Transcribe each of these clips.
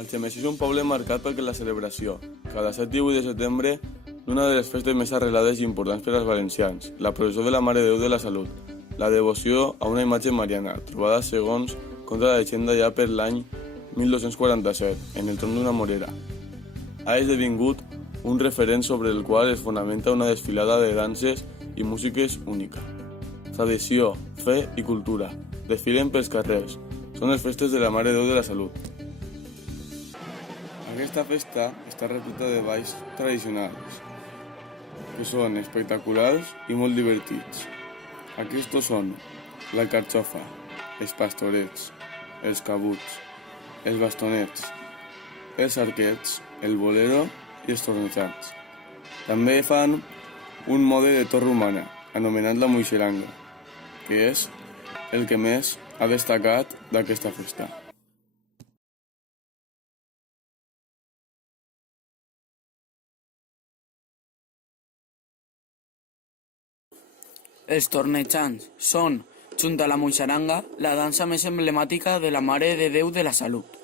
Algemesí és un poble marcat perquè la celebració, cada 7 i 8 de setembre, d'una de les festes més arrelades i importants per als valencians, la processó de la Mare de Déu de la Salut, la devoció a una imatge mariana, trobada segons contra la llegenda ja per l'any 1247, en el tron d'una morera. Ha esdevingut un referent sobre el qual es fonamenta una desfilada de danses i músiques única. Tradició, fe i cultura, desfilen pels carrers, són les festes de la Mare de Déu de la Salut. Aquesta festa està repleta de balls tradicionals, que són espectaculars i molt divertits. Aquests són la carxofa, els pastorets, els cabuts, els bastonets, els arquets, el bolero i els tornejants. També fan un mode de torre humana, anomenat la moixeranga, que és el que més ha destacat d'aquesta festa. Els tornejants són, junt a la moixeranga, la dansa més emblemàtica de la Mare de Déu de la Salut.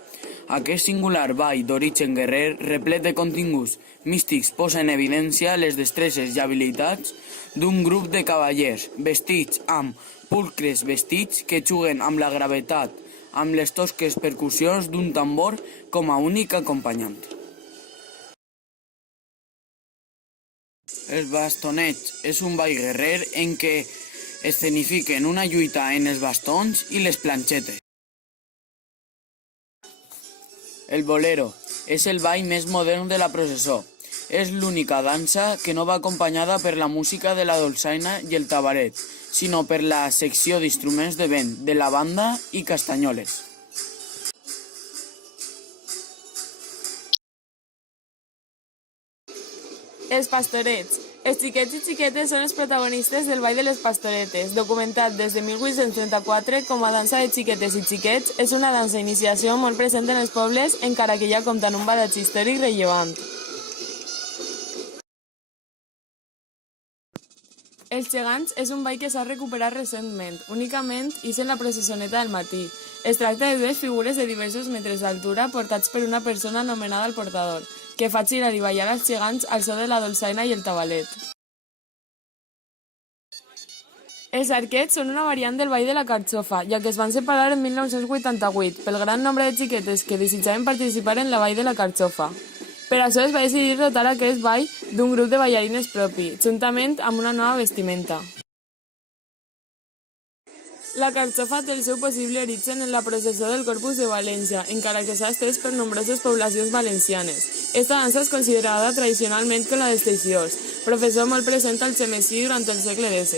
Aquest singular ball d'origen guerrer, replet de continguts místics, posa en evidència les destreses i habilitats d'un grup de cavallers vestits amb pulcres vestits que juguen amb la gravetat, amb les tosques percussions d'un tambor com a únic acompanyant. El bastoneig és un ball guerrer en què escenifiquen una lluita en els bastons i les planxetes. El bolero és el ball més modern de la processó. És l'única dansa que no va acompanyada per la música de la dolçaina i el tabaret, sinó per la secció d'instruments de vent de la banda i castanyoles. Els pastorets. Els xiquets i xiquetes són els protagonistes del ball de les pastoretes, documentat des de 1834 com a dansa de xiquetes i xiquets. És una dansa d'iniciació molt present en els pobles, encara que ja compta amb un bagatge històric rellevant. Els gegants és un ball que s'ha recuperat recentment, únicament és en la processoneta del matí. Es tracta de dues figures de diversos metres d'altura portats per una persona anomenada el portador, que fa girar i ballar als gegants al so de la dolçaina i el tabalet. Els arquets són una variant del ball de la carxofa, ja que es van separar en 1988 pel gran nombre de xiquetes que desitjaven participar en la ball de la carxofa. Per això es va decidir dotar aquest ball d'un grup de ballarines propi, juntament amb una nova vestimenta. La carxofa té el seu possible origen en la processó del Corpus de València, encara que s'ha estès per nombroses poblacions valencianes. Esta dansa és considerada tradicionalment com la dels teixidors, professó molt present al Algemesí durant el segle X.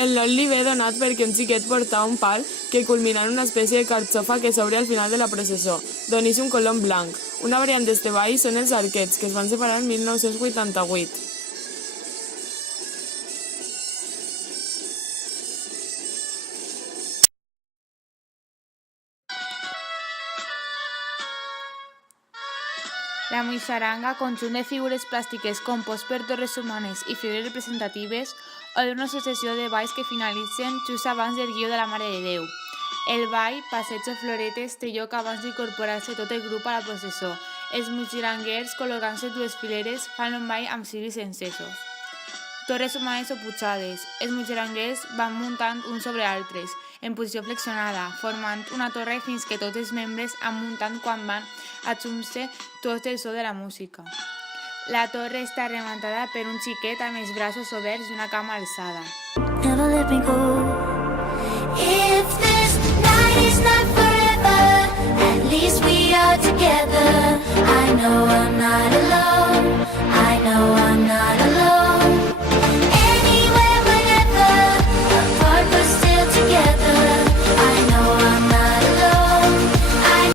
El nom li ve donat perquè un xiquet portava un pal que culminava en una espècie de carxofa que s'obre al final de la processó, d'on ix un colom blanc. Una variant d'este ball són els arquets, que es van separar en 1988. La moixeranga, conjunt de figures plàstiques compost per torres humanes i figures representatives, o d'una successió de balls que finalitzen just abans del guió de la Mare de Déu. El ball, passeig o floretes té lloc abans d'incorporar-se tot el grup a la processó. Els moixeranguers, col·locant-se dues fileres, fan un ball amb ciris encesos. Torres humanes o pujades. Els moixeranguers van muntant uns sobre altres, en posició flexionada, formant una torre fins que tots els membres han muntant quan van adjunt-se tot el so de la música. La torre està rematada per un xiquet amb els braços oberts i una cama alçada. Never let me go. If this night is not forever, at least we are together. I know I'm not